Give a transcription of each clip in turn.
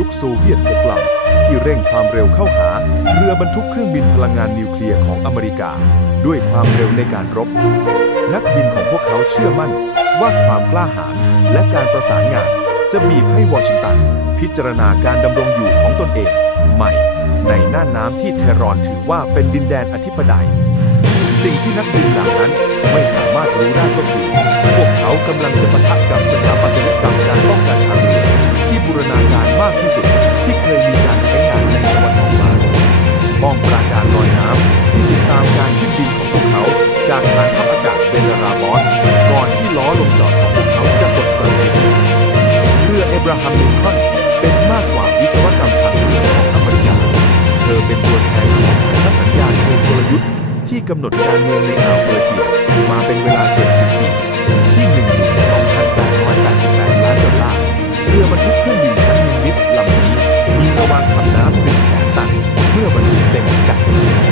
ยุคโซเวียตหกลำที่เร่งความเร็วเข้าหา เรือบรรทุกเครื่องบินพลังงานนิวเคลียร์ของอเมริกา ด้วยความเร็วในการรบ นักบินของพวกเขาเชื่อมั่น ว่าความกล้าหาญและการประสานงาน จะบีบให้วอชิงตัน พิจารณาการดำรงอยู่ของตนเอง ใหม่ ในน่านน้ำที่เทรอนถือว่าเป็นดินแดนอธิปไตยสิ่งที่นักบินเหล่านั้นไม่สามารถรู้ได้ก็คือ พวกเขากำลังจะปะทะกับสถาปัตยกรรมการป้องกันทางเร บูรณาการมากที่สุดที่เคยมีการใช้งานในตะวันออกกลางป้อมปราการลอยน้ำที่ติดตามการขึ้นบินของพวกเขา จากฐานทัพอากาศเบลาบอส ก่อนที่ล้อลงจอดของพวกเขาจะหมดประสิทธิเรือเอบราฮัมลินคอนเป็นมากกว่าวิศวกรรมทางเรือของอเมริกา เธอเป็นตัวแทนของพันธสัญญาเชิงกลยุทธ์ที่กำหนดการเมืองในอ่าวเปอร์เซียมาเป็นเวลา 70 ปี ที่ 12,888 ล้านดอลลาร์ เรือบรรทุกเครื่องบินชั้นนิมบิสลำนี้ มีระวางขับน้ำ1แสนตัน เมื่อบรรทุกเต็มพิกัด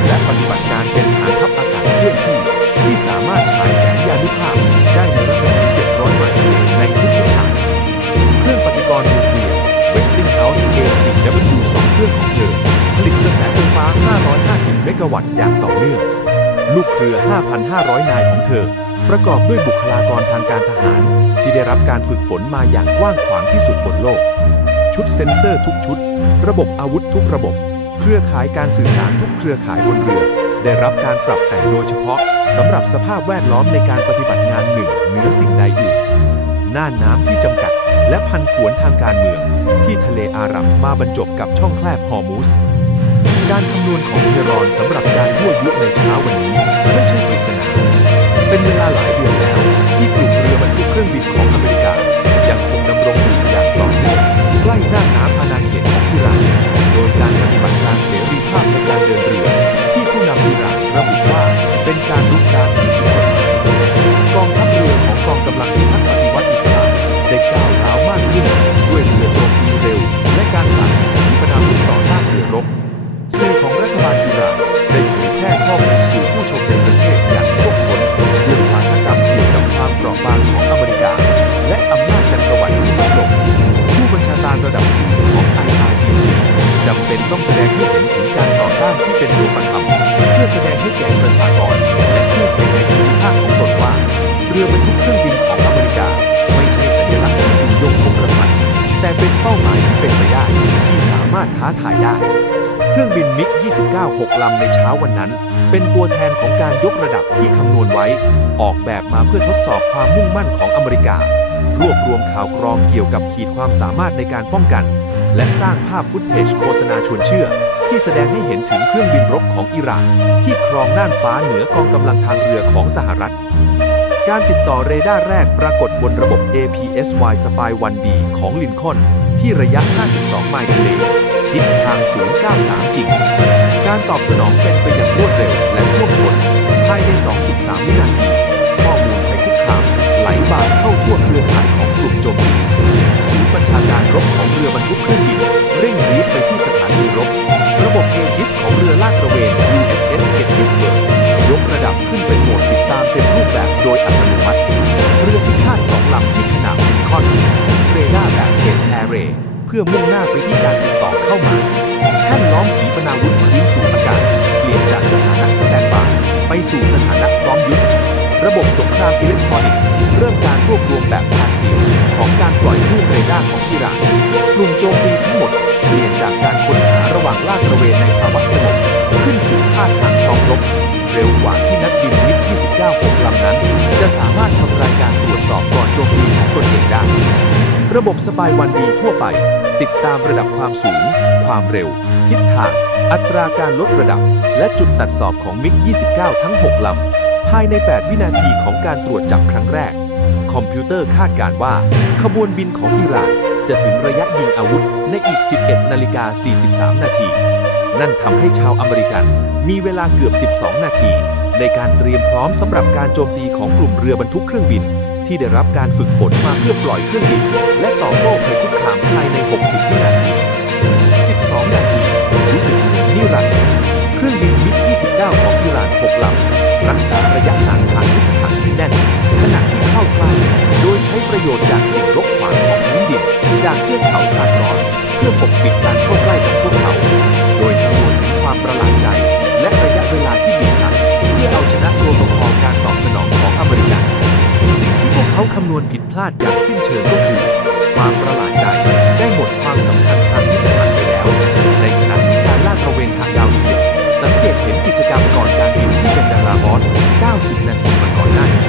และปฏิบัติการเป็นฐานทัพอากาศเคลื่อนที่ ที่สามารถฉายแสงยานุภาพ ได้ในรัศมี 700 ไมล์ทะเลในทุกทิศทางเครื่องปฏิกรณ์นิวเคลียร์ Westinghouse A4W2 เครื่องของเธอผลิตกระแสไฟฟ้า 550 เมกะวัตต์อย่างต่อเนื่อง ลูกเครือ 5,500 นายของเธอ ประกอบด้วยบุคลากรทางการทหาร ที่ได้รับการฝึกฝนมาอย่างกว้างขวางที่สุดบนโลก ชุดเซ็นเซอร์ทุกชุด ระบบอาวุธทุกระบบ เครือข่ายการสื่อสารทุกเครือข่ายบนเรือ ได้รับการปรับแต่งโดยเฉพาะสำหรับสภาพแวดล้อมในการปฏิบัติงานหนึ่งเหนือสิ่งใดอื่นน่านน้ำที่จำกัด และพันผวนทางการเมือง ที่ทะเลอาหรับมาบรรจบกับช่องแคบฮอร์มุสการคำนวณของเทรอนสำหรับการยั่วยุในเช้าวันนี้ เป็นเวลาหลายเดือนแล้ว ที่กลุ่มเรือบรรทุกเครื่องบินของอเมริกา ยังคงดำรงอยู่อย่างต่อเนื่องใกล้น่านน้ำอาณาเขตของอิหร่านโดยการปฏิบัติการเสรีภาพในการเดินเรือ ที่ผู้นำอิหร่านระบุว่าเป็นการรุกรานที่ผิดกฎหมายกองทัพเรือของกองกำลังพิทักษ์ปฏิวัติอิสลามได้ก้าวร้าวมากขึ้นด้วยเรือโจมตีเร็ว และการสาธิตขีปนาวุธต่อต้าเรือรบสื่อของรัฐบาลอิหร่านได้เผยแพร่ข้อมูลสู่ผู้ เปราะบางของอเมริกา และอำนาจจักรวรรดิที่ลดลงผู้บัญชาการระดับสูงของ IRGC จำเป็นต้องแสดงให้เห็นถึงการต่อต้านที่เป็นรูปธรรมเพื่อแสดงให้แก่ประชากร และคู่แข่งในภูมิภาคของตนว่า เรือบรรทุกเครื่องบินของอเมริกา ไม่ใช่สัญลักษณ์ที่อยู่ยงคงกระพันแต่เป็นเป้าหมายที่เป็นไปได้ที่สามารถท้าทายได้ เครื่องบินมิก 29 6 ลำในเช้าวันนั้น เป็นตัวแทนของการยกระดับที่คำนวณไว้ ออกแบบมาเพื่อทดสอบความมุ่งมั่นของอเมริกา รวบรวมข่าวกรองเกี่ยวกับขีดความสามารถในการป้องกัน และสร้างภาพฟุตเทจโฆษณาชวนเชื่อ ที่แสดงให้เห็นถึงเครื่องบินรบของอิหร่านที่ครองน่านฟ้าเหนือกองกำลังทางเรือของสหรัฐการติดต่อเรดาร์แรกปรากฏบนระบบ APSY Spy 1B ของลินคอ n ที่ระยะ 52 ไมล์ทะเล ทิศทาง 093 จริง การตอบสนองเป็นไปอย่างรวดเร็วและท่วมท้นภายใน 2.3 วินาที ข้อมูลภัยคุกคามไหลบ่าเข้าทั่วเครือข่ายของกลุ่มโจมตีศูนย์บัญชาการรบของเรือบรรทุกเครื่องบินเร่งรีบไปที่สถานีรบ ระบบเอจิสของเรือลาดตระเวน USS Gettysburg ยกระดับขึ้นเป็นโหมดติดตามเต็มรูปแบบโดยอัตโนมัติ เรือพิฆาตสองลำที่ขนาดลินคอ n เรดาร์แบบเฟสแอร์เรเพื่อมุ่งหน้าไปที่ สู่สถานะพร้อมยุทธระบบสงครามอิเล็กทรอนิกส์ เริ่มการรวบรวมแบบพาสีของการปล่อยคลื่นเรดาร์ของอิหร่านกลุ่มโจมตีทั้งหมด เปลี่ยนจากการค้นหาระหว่างลาดตระเวนในภาวะสงบขึ้นสู่ท่าทางพร้อมรบ เร็วกว่าที่นักบินมิก29 6ลำนั้น จะสามารถทำรายการตรวจสอบก่อนโจมตีของตนเองได้ ระบบสปายวันดีทั่วไป ติดตามระดับความสูง ความเร็ว ทิศทาง อัตราการลดระดับ และจุดตัดสอบของมิก 29 ทั้ง 6 ลำ ภายใน 8 วินาทีของการตรวจจับครั้งแรก คอมพิวเตอร์คาดการว่า ขบวนบินของอิหร่านจะถึงระยะยิงอาวุธในอีก 11 นาฬิกา 43 นาที นั่นทำให้ชาวอเมริกันมีเวลาเกือบ 12 นาที ในการเตรียมพร้อมสำหรับการโจมตีของกลุ่มเรือบรรทุกเครื่องบิน ที่ได้รับการฝึกฝนมาเพื่อปล่อยเครื่องบินและตอบโต้ภัยคุกคามภายใน 60 วินาที 12 นาทีรู้สึกเหมือนนิรันดร์เครื่องบินมิก 29 ของอิหร่าน 6 ลำ รักษาระยะห่างทางยุทธทางที่แน่น ขณะที่เข้าใกล้โดยใช้ประโยชน์จากสิ่งรบขวางของพื้นดินจากเทือกเขาซากรอส เพื่อปกปิดการเข้าใกล้ของพวกเขา โดยคำนวณถึงำนวณผิดพลาดอย่างสิ้นเชิงก็คือ ความประหลาดใจได้หมดความสำคัญทางยุทธศาสตร์ไปแล้ว ในขณะที่การลาดตระเวนทางดาวเทียมสังเกตเห็นกิจกรรมก่อนการบินที่เป็นดาราบอส 90 นาทีมาก่อนหน้านี้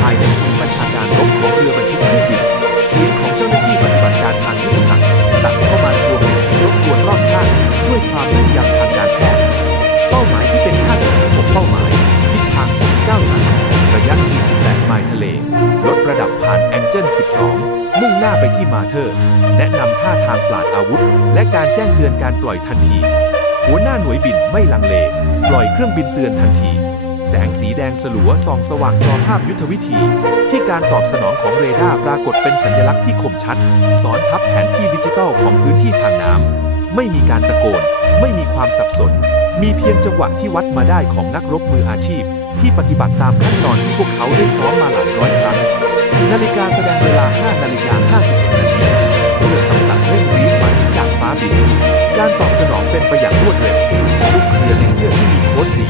ภายในศูนย์บัญชาการรบของเรือบรรทุกเครื่องบินเสียงของเจ้าหน้าที่ปฏิบัติการทางยุทธศาสตร์ตัดเข้ามาทวงในสียงรบกวนรอบข้างด้วยความแม่นยำทางการแพทย์เป้าหมาย 3 ระยะ 48 ไมล์ทะเล ลดระดับผ่านแองเจิล12 มุ่งหน้าไปที่มาเธอร์ แนะนำท่าทางปลาดอาวุธ และการแจ้งเตือนการปล่อยทันที หัวหน้าหน่วยบินไม่ลังเล ปล่อยเครื่องบินเตือนทันที แสงสีแดงสลัวส่องสว่างจอภาพยุทธวิธี ที่การตอบสนองของเรดาร์ปรากฏเป็นสัญลักษณ์ที่คมชัดสอนทับแผนที่ดิจิตอลของพื้นที่ทางน้ำไม่มีการตะโกน ไม่มีความสับสน มีเพียงจังหวะที่วัดมาได้ของนักรบมืออาชีพ ที่ปฏิบัติตามขั้นตอนที่พวกเขาได้ซ้อมมาหลายร้อยครั้ง นาฬิกาแสดงเวลา 5 นาฬิกา 51 นาทีเมื่อคำสั่งเร่งรีบมาถึงดาดฟ้าบิน การตอบสนองเป็นไปอย่างรวดเร็วลูกเรือในเสื้อที่มีโค้ดสี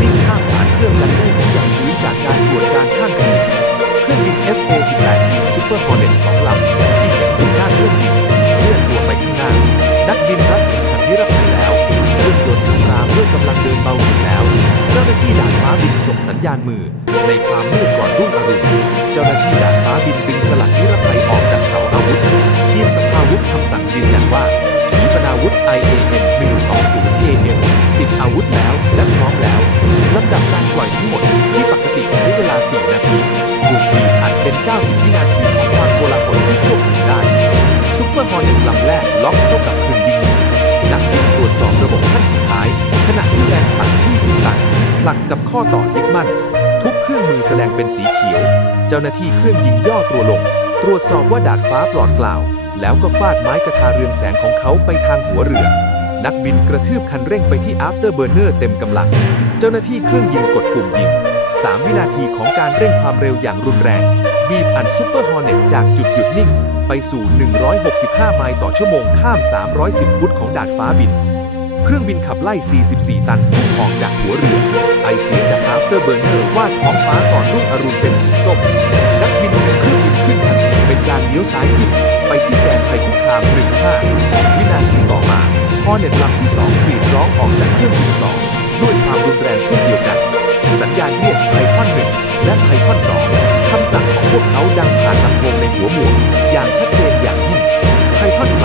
วิ่งข้ามสารเครื่องกันลื่นที่อย่างชื้นจากการตรวจการข้างคืนเครื่องบิน FA-18E Super Hornet สองลำที่เห็นอยู่หน้าเครื่องบินเคลื่อนตัวไปข้างหน้า นักบินรัดเข็มขัดนิรภัยแล้ว ยนต์ขับรามด้วยกำลังเดินเบาอยู่แล้ว เจ้าหน้าที่ดาดฟ้าบินส่งสัญญาณมือ ในความมืดก่อนรุ่งอรุณ เจ้าหน้าที่ดาดฟ้าบินดึงสลักนิรภัยออกจากเสาอาวุธทีมสภาวุธคำสั่งยืนยันว่าขีปนาวุธ IAM 120 AM ติดอาวุธแล้วและพร้อมแล้ว ลำดับการปล่อยทั้งหมดที่ปกติใช้เวลา 4 นาทีถูกบีบอัดเป็น 90 วินาทีของความโกลาหลที่ควบคุมได้ ซุปเปอร์ฮอร์เน็ตลำแรกล็อกเข้ากับคืนยิง หนึ่งนักบินตรวจสอบระบบขั้นสุดท้าย ขณะที่แรงผลัก20ตันผลักกับข้อต่อยึดมั่น ทุกเครื่องมือแสดงเป็นสีเขียว เจ้าหน้าที่เครื่องยิงย่อตัวลง ตรวจสอบว่าดาดฟ้าปลอดเปล่าว แล้วก็ฟาดไม้กระทาเรืองแสงของเขาไปทางหัวเรือ นักบินกระทืบคันเร่งไปที่ afterburner เต็มกำลัง เจ้าหน้าที่เครื่องยิงกดปุ่มยิง 3 วินาทีของการเร่งความเร็วอย่างรุนแรง บีบอันซุปเปอร์ฮอร์เน็ตจากจุดหยุดนิ่ง ไปสู่ 165 ไมล์ต่อชั่วโมงข้าม 310 ฟุตของดาดฟ้าบิน เครื่องบินขับไล่ 44 ตันพุ่งออกจากหัวเรือ ไอเสียจาก afterburner วาดท้องฟ้าก่อนรุ่งอรุณเป็นสีส้ม นักบินดึงเครื่องบินขึ้นทันทีเป็นการเลี้ยวซ้ายขึ้น ไปที่แกนภัยคุกคาม 15 วินาทีต่อมาฮอร์เน็ตลำที่ 2 กรีดร้องออกจากเครื่องบิน 2 ด้วยความรุนแรงเช่นเดียวกัน สัญญาณเรียกไพทอน1และไพทอน2คำสั่งของพวกเขาดังผ่านลำโพงในหัวหมวกอย่างชัดเจนอย่างยิ่งไพทอนไฟ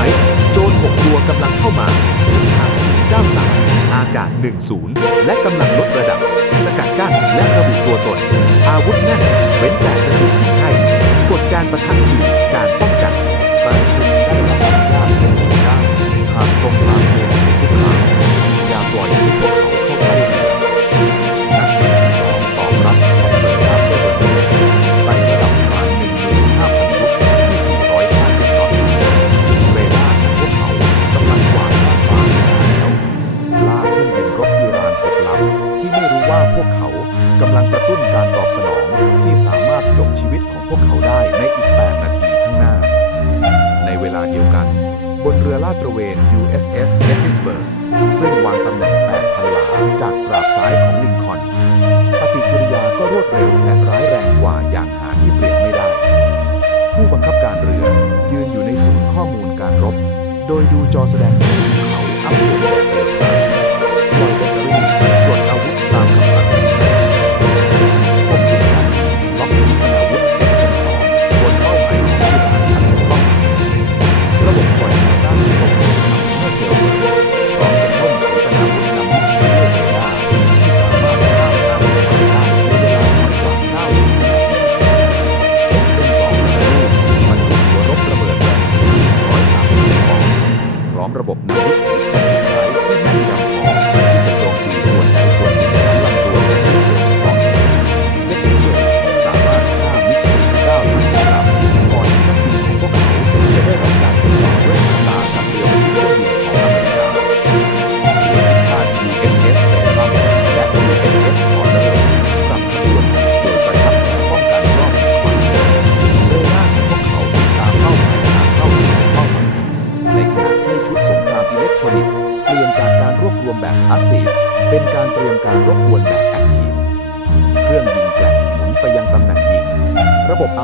โจร6ตัวกำลังเข้ามาทิศทาง093 อากาศ 10 และกำลังลดระดับ สกัดกั้นและระบุตัวตน อาวุธแน่นเว้นแต่จะถูกยิงให้กฎการประทะคือการป้องกันแต่คุณได้รับอนุญาตให้ยิงได้หากตรงตามเก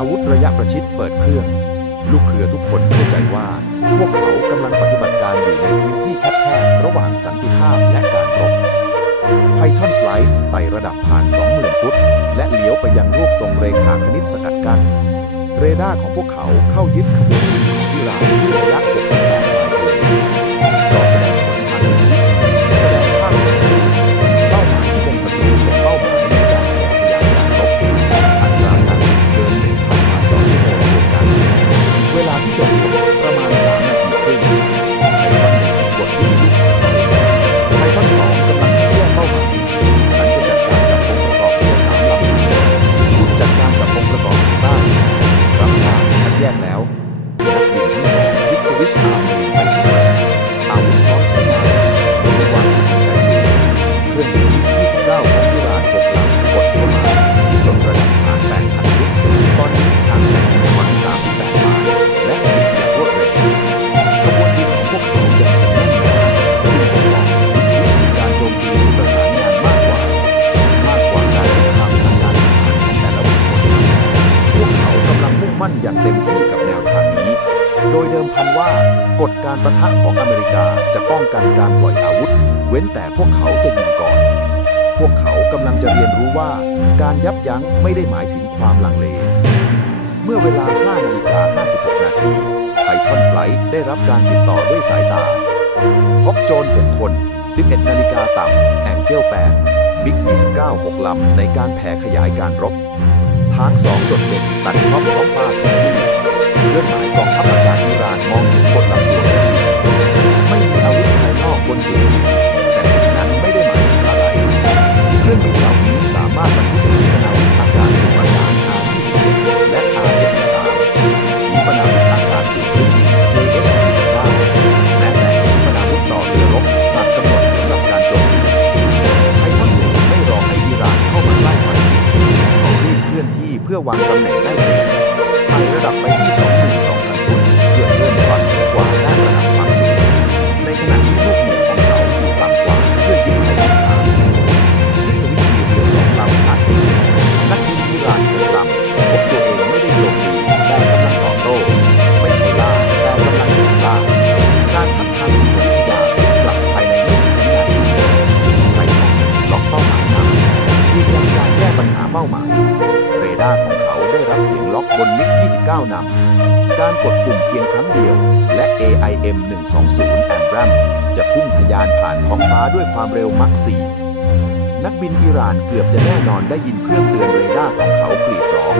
อาวุธระยะประชิดเปิดเครื่อง ลูกเครือทุกคนเข้าใจว่า พวกเขากำลังปฏิบัติการอยู่ในพื้นที่แคบๆระหว่างสันติภาพและการรบ Python Flight ไต่ระดับผ่าน 20,000 ฟุต และเลี้ยวไปยังรูปทรงเรขาคณิตสกัดกั้นเรดาร์ของพวกเขาเข้ายึดขบวนบินของอิหร่านที่ระยะ68 การประทะของอเมริกาจะป้องกันการปล่อยอาวุธ เว้นแต่พวกเขาจะยิงก่อน พวกเขากำลังจะเรียนรู้ว่า การยับยั้งไม่ได้หมายถึงความลังเล เมื่อเวลา 5 นาฬิกา 56 นาทีไพทอนไฟล์ได้รับการติดต่อด้วยสายตาพบโจร 6 คน 11 นาฬิกาต่ำแองเจล 8 บิ๊ก 29 6 ลำ ในการแผ่ขยายการรบทางสองโดดเด่นตัดรอบท้องฟ้าสีม่วง เคลื่อนหมายกองทัพอากาศอิหร่านมองเห็นบนลำตัวเครื่องบินไม่มีอาวุธภายนอกบนจุดแข็งแต่สิ่งนั้นไม่ได้หมายถึงอะไร เครื่องบินเหล่านี้สามารถบรรทุกขีปนาวุธอากาศสูงอากาศ R-27 และ R-73 ขีปนาวุธอากาศสูงเครื่องบิน KH-29 แม้แต่ขีปนาวุธต่อเรือรบหากกำหนดสำหรับการโจมตีไททันหนึ่งไม่รอให้อิหร่านเข้ามาใกล้ทันเขารีบเคลื่อนที่เพื่อวางตำแหน่งได้ นมิก29นำการกดปุ่มเพียงครั้งเดียว และ AIM 120 a m r a m จะพุ่งทะยานผ่านท้องฟ้าด้วยความเร็วมัก4นักบินอิหร่านเกือบจะแน่นอนได้ยินเครื่องเตือนเรดาร์ของเขากรีดร้อง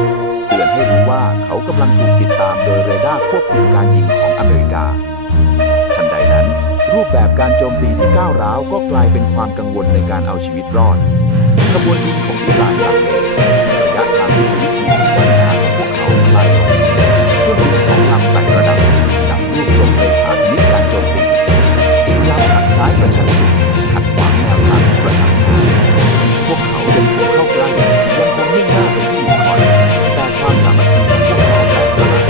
เตือนให้รู้ว่าเขากำลังถูกติดตามโดยเรดาร์ควบคุมการยิงของอเมริกา ทันใดนั้น รูปแบบการโจมตีที่ก้าวร้าวก็กลายเป็นความกังวลในการเอาชีวิตรอดขบวนบินของอิหร่านลังเล มุ่งหน้าไปที่อีกคอล์นแต่ความสามัคคีของพวกเขาแตกสลาย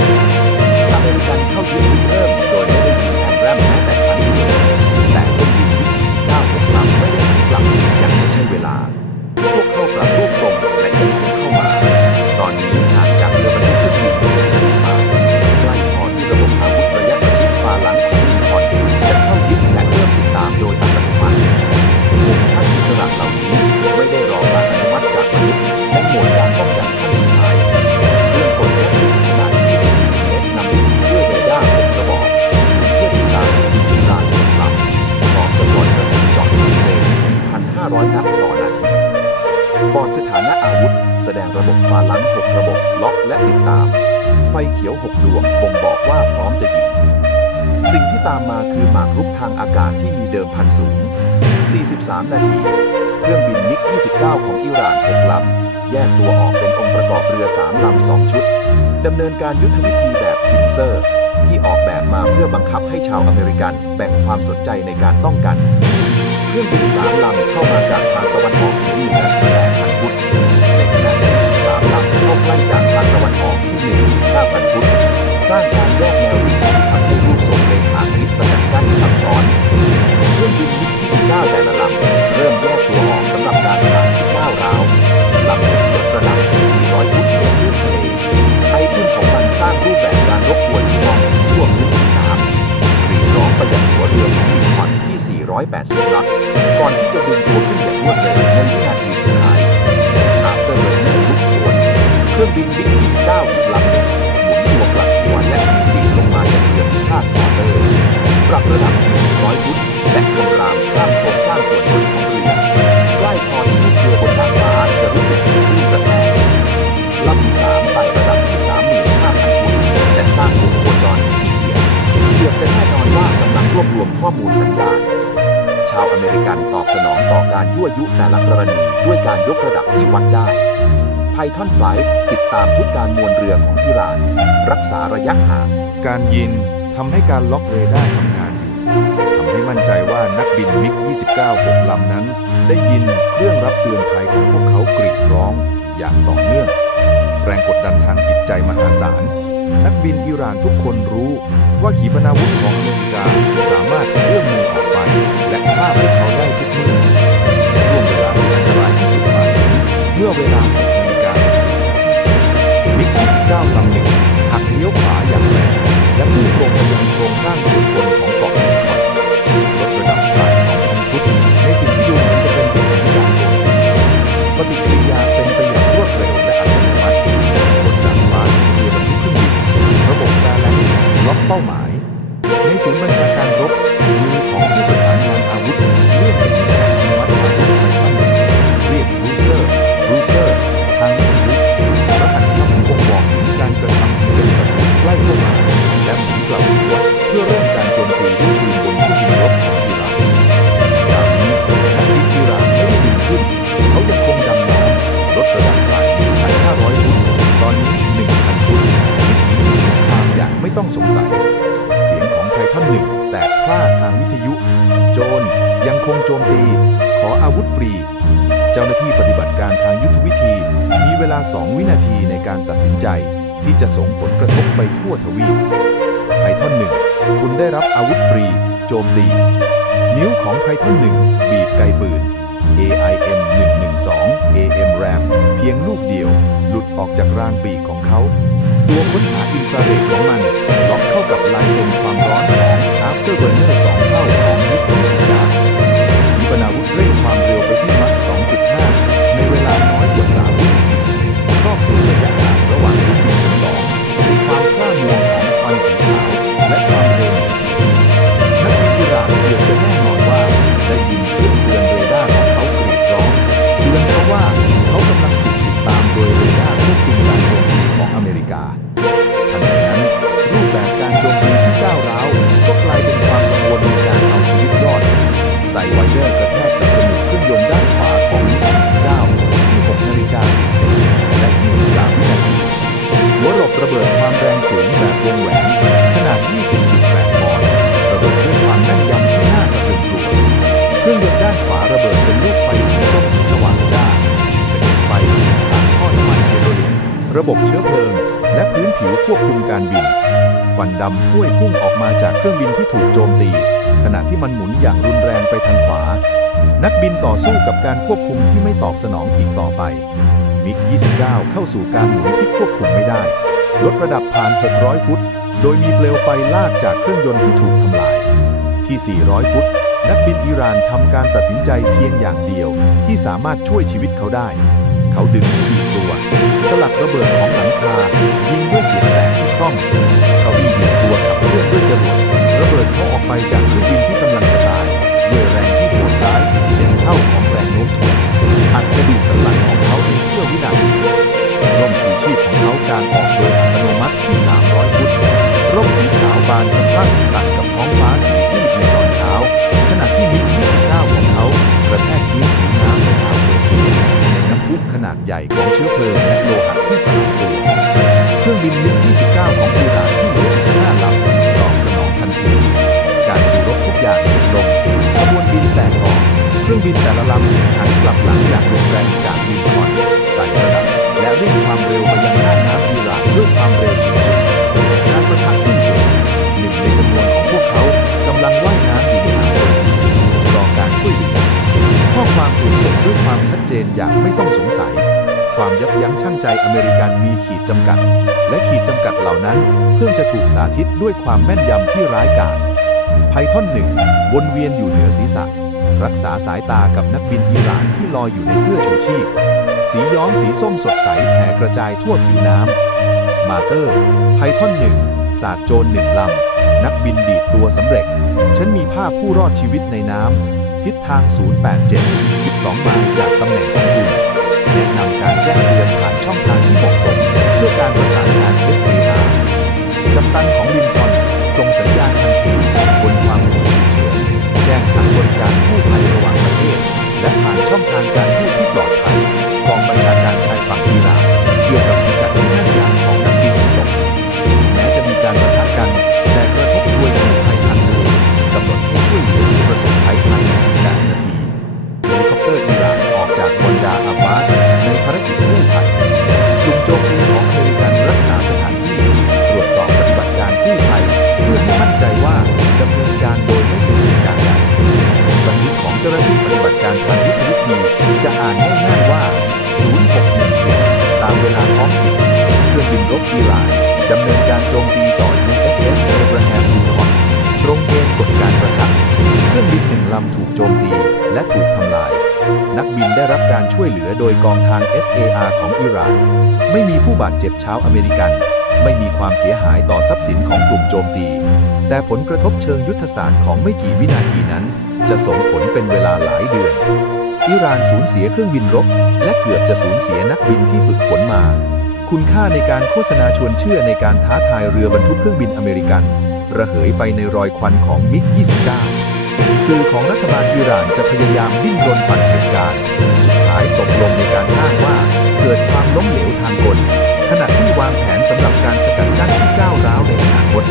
อเมริกันเข้ายึดริเริ่มโดยไม่ได้ยิงแอมแรมแม้แต่ครั้งเดียวแต่คนยิงที่29พวกลำไม่ได้หันกลับยังไม่ใช่เวลา พวกเข้าปรับรูปทรงและยังคงเข้ามา ตอนนี้ห่างจากเรือบรรทุกเครื่องบิน24านะอาวุธ แสดงระบบฟาลัง6ระบบล็อกและติดตาม ไฟเขียว6ดวงบ่งบอกว่าพร้อมจะยิง สิ่งที่ตามมาคือหมากรุกทางอากาศที่มีเดิมพันสูง 43 นาที เครื่องบินมิก 29 ของอิหร่าน6ลำ แยกตัวออกเป็นองค์ประกอบเรือ 3 ลำ 2 ชุด ดำเนินการยุทธวิธีแบบพินเซอร์ ที่ออกแบบมาเพื่อบังคับให้ชาวอเมริกันแบ่งความสนใจในการป้องกัน เครื่องบิน3ลำเข้ามาจากทางตะวันออกเฉียงเหนือที่8,000ฟุตางจากทางตะวันออกที่าพันฟุต สร้างการแยกแนวดิ่งที่ทำให้รูปทรงเลขาคณิตสกัดกั้นซับซ้อนเครื่องบินมิก29แต่ละลำเริ่มแยกตัวออกสำหรับการทางที่ก้าวร้าวลำหนึ่งยกระดับที่400 ฟุตเหนือพื้นทะเลไอขึ้นของมันสร้างรูปแบบการรบกวนที่มองทั่วพื้นน้ำรีร้องไปยังหัวเรือของมินคอนที่ 480ลักก่อนที่จะดึงตัวขึ้นอย่างรวดเร็วในวินาทีสุดท้าย เครื่องบินบิ๊ก 29 อีกลำหนึ่งหมุนตัวกลับหัวและดิ่งลงมายังเรือพิฆาตคาร์เตอร์ปรับระดับที่ 100 ฟุตและคำรามข้ามโครงสร้างส่วนบนของเรือใกล้พอที่ลูกเรือบนดาดฟ้าจะรู้สึกถึงคลื่นกระแทกลำที่ 3 ไต่ระดับที่ 35,000 ฟุตและสร้างวงโคจรที่ขี้เกียจเกือบจะแน่นอนว่ากำลังรวบรวมข้อมูลสัญญาณชาวอเมริกันตอบสนองต่อการยั่วยุแต่ละกรณีด้วยการยกระดับที่วัดได้ ไพทอนไฟติดตามทุกการมวลเรือของอิหร่าน รักษาระยะห่าง การยินทำให้การล็อกเรดาร์ทำงานอยู่ทำให้มั่นใจว่านักบินมิก 29 6 ลำนั้น ได้ยินเครื่องรับเตือนภัยของพวกเขากรีดร้อง อย่างต่อเนื่อง แรงกดดันทางจิตใจมหาศาล นักบินอิหร่านทุกคนรู้ว่าขีปนาวุธของอเมริกาสามารถเอื้อมมือออกไป และฆ่าพวกเขาได้ทุกเมื่อ ต้องสงสัย เสียงของไททันหนึ่งแตกพร่าทางวิทยุ โจรยังคงโจมตี ขออาวุธฟรี เจ้าหน้าที่ปฏิบัติการทางยุทธวิธี มีเวลา 2 วินาทีในการตัดสินใจ ที่จะส่งผลกระทบไปทั่วทวีปไพทอนหนึ่งคุณได้รับอาวุธฟรี โจมตี นิ้วของไพทอนหนึ่งบีบไกปืน AIM 112 AM RAM เพียงลูกเดียว หลุดออกจากรางปีกของเขา ตัวค้นหาอินฟราเรดของมันล็อกเข้ากับลายเซ็นความร้อนของ Afterburner 2 เท่าของมิก29ขีปนาวุธเร่งความเร็วไปที่มัค2.5 ในเวลาน้อยกว่า 3 วินาทีครอบคลุมระยะห่างระหว่างเครื่องบินทั้งสองด้วยความคร่ามัวของควันสีขาวและความเร็วเหนือเสียงนักบินอิหร่านเกือบจะแน่นอนว่าได้ยินเครื่องเตือนเรดาร์ของเขากรีดร้องเตือนเพราะว่าเขากำลังถูกติดตามโดยเรดาร์ควบคุมการจ อเมริกาทันใดนั้น รูปแบบการโจมตีที่ก้าวร้าวก็กลายเป็นความกังวลในการเอาชีวิตรอด ใส่ไวเดอร์กระแทกกับจมูกเครื่องยนต์ด้านขวาของมิก29ที่6นาฬิกา14และ 23วินาทีหัวหลบระเบิดความแรงสูงแบบวงแหวน ขนาด 20.8ปอนด์ระเบิดด้วยความแม่นยำที่น่าสะพรึงกลัวเครื่องยนต์ด้านขวาระเบิดเป็นลูกไฟสีส้ม ระบบเชื้อเพลิง และพื้นผิวควบคุมการบินควันดำพุ่ยพุ่งออกมาจากเครื่องบินที่ถูกโจมตี ขณะที่มันหมุนอย่างรุนแรงไปทางขวา นักบินต่อสู้กับการควบคุมที่ไม่ตอบสนองอีกต่อไป มิก 29 เข้าสู่การหมุนที่ควบคุมไม่ได้ ลดระดับผ่าน 600 ฟุต โดยมีเปลวไฟลากจากเครื่องยนต์ที่ถูกทำลาย ที่ 400 ฟุต นักบินอิหร่านทำการตัดสินใจเพียงอย่างเดียว ที่สามารถช่วยชีวิตเขาได้ เขาดึงที่บีบตัวส ลักระเบิดของหลังคายิงด้วยเสียงแตกที่คล่องเขาอีบีบตัวขับเคลื่อนด้วยจรวดระเบิดเขาออกไปจากเครื่องบินที่กำลังจะตายด้วยแรงที่โหดร้าย 17 เท่าของแรงโน้มถ่วงอัดกระดูกสันหลังของเขาในเสี้ยววินาทีร่มชูชีพของเขากางออกโดยอัตโนมัติที่ 300 ฟุตร่มสีขาวบานสะพรั่งตัดกับท้องฟ้าสีซีดในตอนเช้า ขณะที่มิก29ของเขากระแทกพื้นผิวน้ำในอ่าวเปอร์ซียในน้ำพุขนาดใหญ่ของเชื้อเพลิงและโลหะ ที่สายตัว เครื่องบินมิก29 ของอิหร่านที่เหลืออีก5ลำตอบสนองทันที การสู้รบทุกอย่างหยุดลงขบวนบินแตกออก เครื่องบินแต่ละลำหันกลับหลังอย่างรุนแรงจากลินคอนไต่ระดับ และเร่งความเร็วไปยังน่านน้ำอิหร่านด้วยความเร็วสูงสุดการประทะสิ้นสุดหนึ่งในจำนวนของพวกเขากำลังว่ายน้ำอยู่ในอ่าวเปอร์เซีรอการช่วยเหลือข้อความถูกส่งด้วยความชัดเจนอย่างไม่ต้องสงสัย ความยับยั้งชั่งใจอเมริกันมีขีดจำกัด และขีดจำกัดเหล่านั้น เพิ่งจะถูกสาธิตด้วยความแม่นยำที่ร้ายกาจไพทอนหนึ่งวนเวียนอยู่เหนือศีรษะ รักษาสายตากับนักบินอิหร่านที่ลอยอยู่ในเสื้อชูชีพ สีย้อมสีส้มสดใสแผ่กระจายทั่วผิวน้ำมาเตอร์ ไพทอนหนึ่งศาสตร์โจรหนึ่งลำ นักบินดีดตัวสำเร็จ ฉันมีภาพผู้รอดชีวิตในน้ำทิศทาง 087 12 ไมล์จากตำแหน่งของคุณ แนะนำการแจ้งเตือนผ่านช่องทางที่เหมาะสม เพื่อการประสานงาน SAR กัปตันของลินคอล์นส่งสัญญาณทันทีบนความถี่ฉุกเฉินแจ้งทางบริการกู้ภัยระหว่างประเทศ และผ่านช่องทางการทูตที่ปลอดภัยกองบัญชาการชายฝั่งอิหร่านเกี่ยวกับพิกัดที่แม่นยำของนักบินตกแม้จะมีการประทะกัน อาอาบบาสในภารกิจกู้ภัยกลุ่มโจมตีของอเมริกันรักษาสถานที่ ตรวจสอบปฏิบัติการกู้ภัย เพื่อให้มั่นใจว่าดำเนินการโดยไม่มีเหตุการณ์ใดบันทึกของเจ้าหน้าที่ปฏิบัติการทางยุทธวิธีจะอ่านง่ายๆว่า 0610 ตามเวลาท้องถิ่นเครื่องบินรบอิหร่านดำเนินการโจมตีต่อ USS Abraham Lincoln ตรงเกณฑ์กฎการประทะเครื่องบินหนึ่งลำถูกโจมตีและถูกทำลาย นักบินได้รับการช่วยเหลือโดยกองทาง SAR ของอิหร่าน ไม่มีผู้บาดเจ็บชาวอเมริกัน ไม่มีความเสียหายต่อทรัพย์สินของกลุ่มโจมตี แต่ผลกระทบเชิงยุทธศาสตร์ของไม่กี่วินาทีนั้น จะส่งผลเป็นเวลาหลายเดือน อิหร่านสูญเสียเครื่องบินรบ และเกือบจะสูญเสียนักบินที่ฝึกฝนมา คุณค่าในการโฆษณาชวนเชื่อในการท้าทายเรือบรรทุกเครื่องบินอเมริกัน ระเหยไปในรอยควันของมิก 29 สื่อของรัฐบาลอิหร่านจะพยายามดิ้นรนปั่นเหตุการณ์ สุดท้ายตกลงในการอ้างว่าเกิดความล้มเหลวทางกล ขณะที่วางแผนสำหรับการสกัดกั้นที่ก้าวร้าวในอนาคต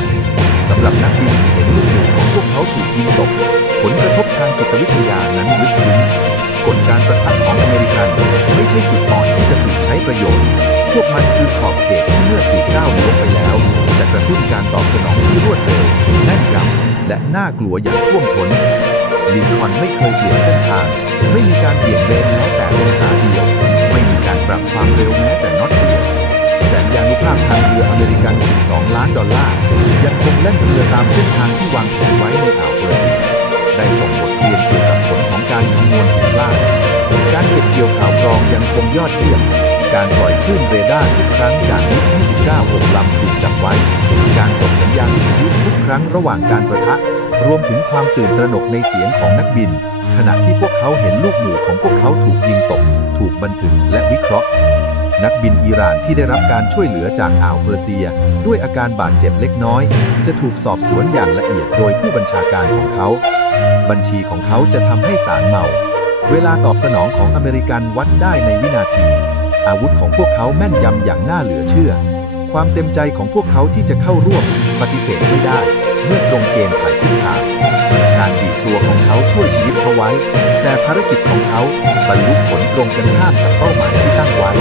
สำหรับนักบินที่เห็นลูกหมูของพวกเขาถูกยิงตก ผลกระทบทางจิตวิทยานั้นลึกซึ้งกฎการประทับของอเมริกันไม่ใช่จุดอ่อนที่จะถูกใช้ประโยชน์ พวกมันคือขอบเขตที่เมื่อถูกก้าวล่วไปแล้ว จะกระตุ้นการตอบสนองที่รวดเร็วแน่นยำ และน่ากลัวอย่างท่วมท้นลินคอนไม่เคยเปลี่ยนเส้นทาง ไม่มีการเบี่ยงเบนแม้แต่องศาเดียว ไม่มีการปรับความเร็วแม้แต่น็อตเดียว แสนยานุภาพทางเรืออเมริกัน 12 ล้านดอลลาร์ ยังคงแล่นเรือตามเส้นทางที่วางแผนไว้ในอ่าวเปอร์เซียได้ส่งบทเรียนเกี่ยวกับผลของการคำนวณผิดพลาดการเก็บเกี่ยวข่าวกรองยังคงยอดเยี่ยม การปล่อยคลื่นเรดาร์ทุกครั้งจากมิก29 6ลำถูกจับไว้ การส่งสัญญาณวิทยุทุกครั้งระหว่างการประทะ รวมถึงความตื่นตระหนกในเสียงของนักบิน ขณะที่พวกเขาเห็นลูกหมู่ของพวกเขาถูกยิงตก ถูกบันทึกและวิเคราะห์ นักบินอิหร่านที่ได้รับการช่วยเหลือจากอ่าวเปอร์เซีย ด้วยอาการบาดเจ็บเล็กน้อย จะถูกสอบสวนอย่างละเอียดโดยผู้บัญชาการของเขา บัญชีของเขาจะทำให้สารเมา เวลาตอบสนองของอเมริกันวัดได้ในวินาที อาวุธของพวกเขาแม่นยำอย่างน่าเหลือเชื่อ ความเต็มใจของพวกเขาที่จะเข้าร่วมปฏิเสธไม่ได้ เมื่อตรงเกณฑ์ถ่ายคุกคามการดีดตัวของเขาช่วยชีวิตเขาไว้ แต่ภารกิจของเขาบรรลุผลตรงกันข้ามกับเป้าหมายที่ตั้งไว้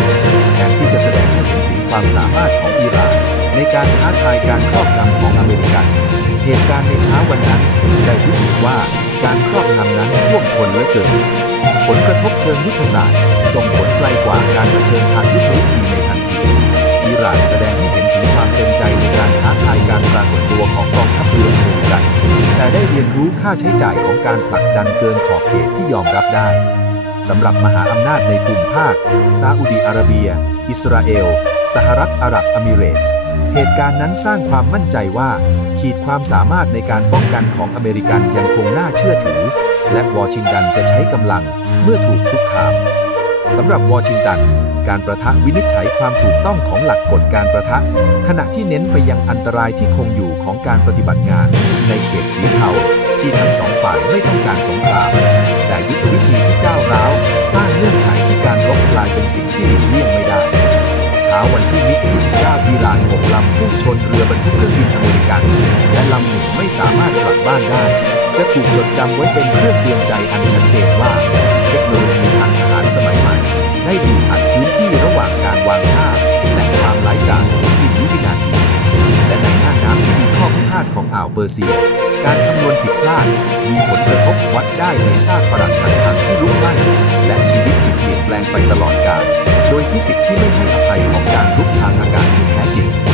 แทนที่จะแสดงให้เห็นถึงความสามารถของอิหร่านในการท้าทายการครอบงำของอเมริกัน เหตุการณ์ในเช้าวันนั้นได้พิสูจน์ว่า การครอบงำนั้นท่วมท้นเหลือเกิน ผลกระทบเชิงยุทธศาสตร์ ส่งผลไกลกว่าการเผชิญทางยุทธวิธีในทันทีอิหร่านแสดงให้เห็นถึงความเต็มใจในการท้าทายการปรากฏตัวของกองทัพเรืออเมริกัน แต่ได้เรียนรู้ค่าใช้จ่ายของการผลักดันเกินขอบเขตที่ยอมรับได้สำหรับมหาอำนาจในภูมิภาคซาอุดีอาระเบีย อิสราเอล สหรัฐอาหรับเอมิเรตส์ เหตุการณ์นั้นสร้างความมั่นใจว่า ขีดความสามารถในการป้องกันของอเมริกันยังคงน่าเชื่อถือ และวอชิงตันจะใช้กำลังเมื่อถูกคุกคามสำหรับวอชิงตัน การประทะวินิจฉัยความถูกต้องของหลักกฎการประทะ ขณะที่เน้นไปยังอันตรายที่คงอยู่ของการปฏิบัติงาน ในเขตสีเทาที่ทั้งสองฝ่ายไม่ต้องการสงคราม แต่ยุทธวิธีที่ก้าวร้าว สร้างเงื่อนไขที่การรบกลายเป็นสิ่งที่หลีกเลี่ยงไม่ได้ ช้าวันที่มิก29อิหร่าน6ลำพุ่งชนเรือบรรทุกเครื่องบินอเมริกัน และลำหนึ่งไม่สามารถกลับบ้านได้ จะถูกจดจำไว้เป็นเครื่องเตือนใจอันชัดเจนว่า เทคโนโลยีทางทหารสมัยใหม่ ได้บีบอัดพื้นที่ระหว่างการวางท่าและความไร้กาจของบินวินาทีและในหน้าน้ำที่มีข้อพิพาทของอ่าวเปอร์เซีย การคำนวณผิดพลาด มีผลกระทบวัดได้ในซากปรักหักพังที่ลุกไหม้และชีวิตที่เปลี่ย แปลงไปตลอดกาลโดยฟิสิกส์ที่ไม่ให้อภัยของการทุกทางอากาศที่แท้จริง